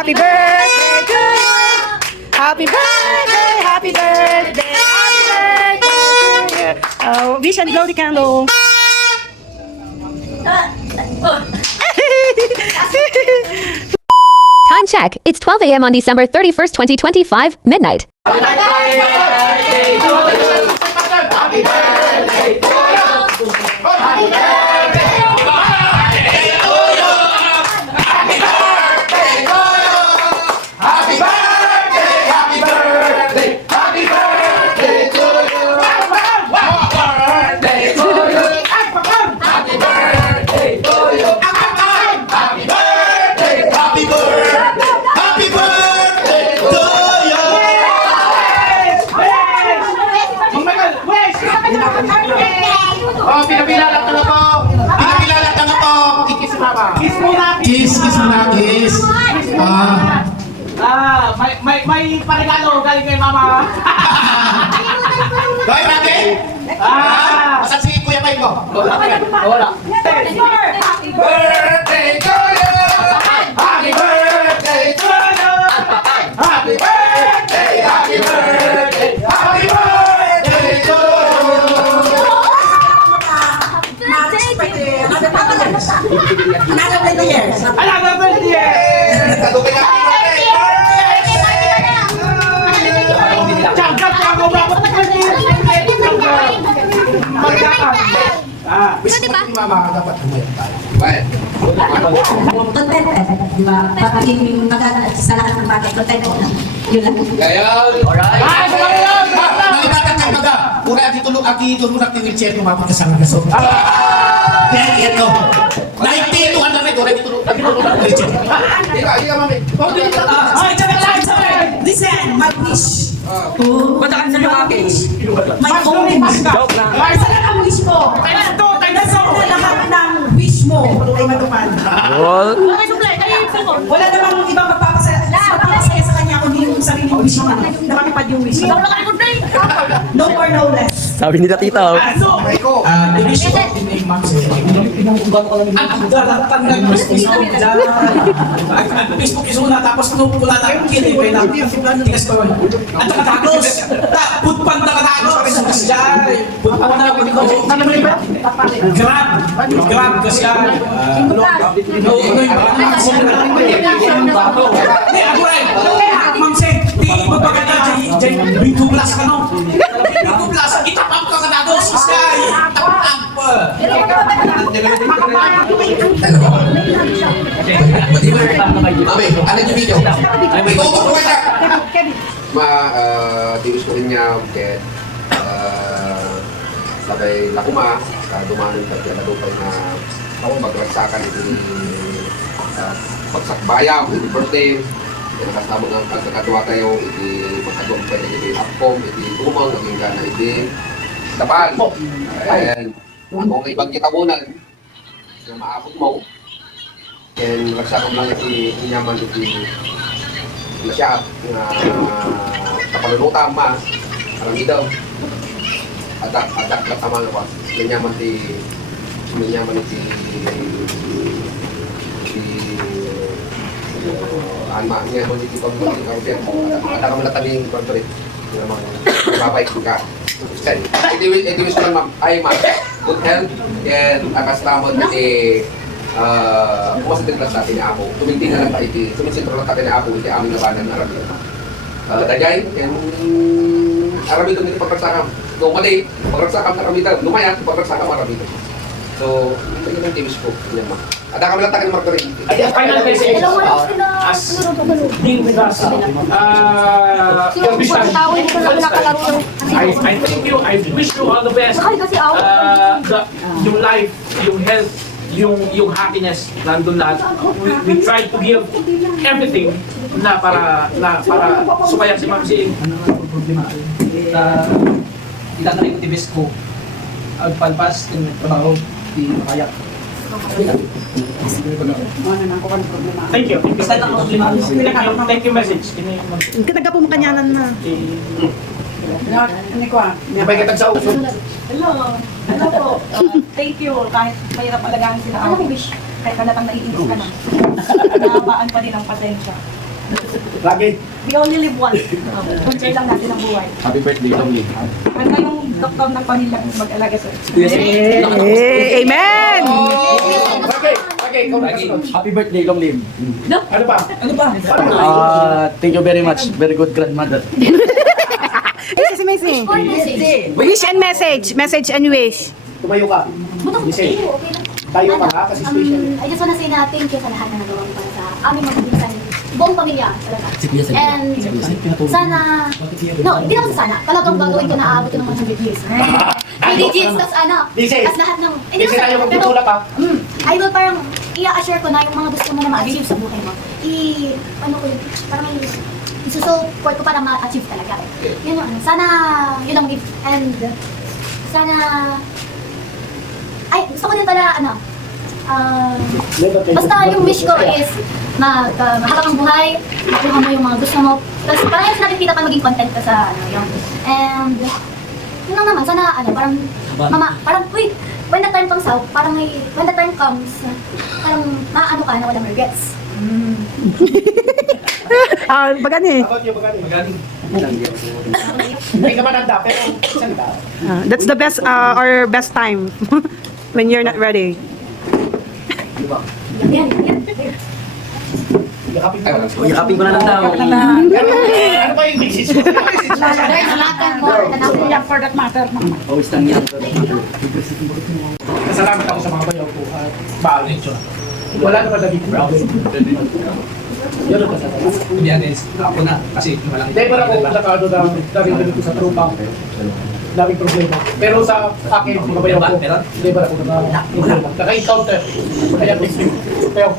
Happy birthday to you. Happy birthday, happy birthday, happy birthday to you. Wish and blow the candle. Time check. It's 12 a.m. on December 31st, 2025, midnight. Oh, pinapilalat na po. Pinapilalat na po. Kiss mama. Kiss muna. Kiss muna, kiss. May paregalo galing kay mama. Hoy, brate. Masan si Kuya Mike mo? Wala. Happy birthday to you. Happy birthday to you. Happy birthday. Happy birthday. Happy birthday to Another 20 years. Another birthday. Kadugay na Changgap ako ba? Gusto mo ni mama dapat umayag tayo. Right. Content di ba? Pagiging maganda sa lahat ng bagay, content yun lang. Ngayon. Alright. Nalibatan kayo maga. Pura aki tulungan ng wheelchair yung mapakasama na so. Kaya ito. 19 to 100 ito. Aki tulungan ng wheelchair. Ika, mami. Listen, my wish. Matakan sa mga wish. My only wish. Isa lang ang wish ko. Nasaan na lahat ng wish mo ay matupad. Wala namang ibang magpapasaya sa kanya kundi yung sarili wish mo. Nakatupad yung wish mo. No more, no less. Sabi nila tita, oh. Wish ko din ma'am. Ang daratan ng gusto mo. Facebook is una tapos wala tayong kili pa na. Tigas ko. At nakatagos. Putpan nakatagos. Putpan na Grab kasi Ma'am Sen, di magpaganda dyan Bingo Plus ka no? Bingo Plus, itapap ka katagos Sky, tapap Mami, ano yung video? Ito ko na. Diwis ko rin niya kaya sabay lakuma dumanan ka kaya nadupay na magragsakan ito pagsakbayang, iti birthday nakasama ng pagkakatuwa tayo iti magkadumpay na iti apkom, iti tumang, naging gana iti tapan and kung ibang kitabunan na maabot mo and ragsakan lang iti inyaman iti nasyap na kapalunutan ma marami daw adak tama nga ba ganyaman iti anma niya mo dito pag mag-carpet ada ka mala taning corporate namang babay ka iti wish ko lang ay ma'am good health and akastamot iti kumasatin lang sa atin ni Apo tumingting na lang tayo iti tuminsintro lang tayo ni Apo iti aming labanan na Arami dagay and Arami ito iti pagkagsakam kung mali pagkagsakam na Arami lumayan pagkagsakam Arami so ito yung tiwis ko yan ma'am ada kami lang tayo ni Margaret final message as being with us your vision I thank you, I wish you all the best yung life, yung health yung happiness nandun lahat we try to give everything na para sumayak si Ma'am Sing itatry ko tibis ko agpalpas ng trabaho di makayak. Thank you. Thank you message. Kataga po makanyanan na. May kitag sa uso. Hello. Hello po. Thank you. Kahit mahirap alagaan sila ako. Kahit kalatang naiinis ka na. Nahabaan pa din ang pasensya. Lagi. We only live once. Enjoy lang natin ang buhay. Happy birthday, Tommy. Ano yung doktor ng pamilya mag-alaga sa Amen! Happy birthday, long live. Ano pa? Ano pa? Thank you very much. Very good grandmother. It's amazing. Wish and message. Message and wish. Tumayo ka. Listen. Tayo pa nga kasi special. I just wanna say na thank you sa lahat na nagawa mo para sa aming mga pinsan. Buong pamilya talaga. And sana, no, hindi naman sa sana. Talagang gagawin ko na aabot ko ng 100 years. 100 years, tas ano, Listen. tas lahat ng, hindi Kasi naman tayo sana, pero, magtutulak ka. I will parang, i-assure ko na yung mga gusto mo na ma-achieve sa buhay mo. Ano ko yun, parang isusupport ko para ma-achieve talaga. Yun yung ano, sana, yun ang gift. And, sana, ay, gusto ko din pala, ano, basta yung wish ko is mahabang ang buhay, makuha mo yung mga gusto mo. Tapos parang yung nakikita pa maging content ka sa ano yun. And yun lang naman, sana ano, parang parang uy, when the time comes out, parang when the time comes, parang maano ka na walang regrets. Bagani eh. About you, magaling. Hindi ka mananda, pero salita. That's the best or best time when you're not ready. Yan. Yakapin ko. Yakapin ko na lang daw. Ano ba yung message mo? Salamat more than ako. for that matter. Always lang yan. Salamat ako sa mga bayaw ko at baal nito. Wala naman naging problem. Yun ang masarap. To be honest, ako na. Kasi walang... Hindi, wala akong nakado na daming ganito sa trupa. Daming problema. Pero sa akin, mga bayaw ko, hindi ba ako naka-encounter. Kaya, pero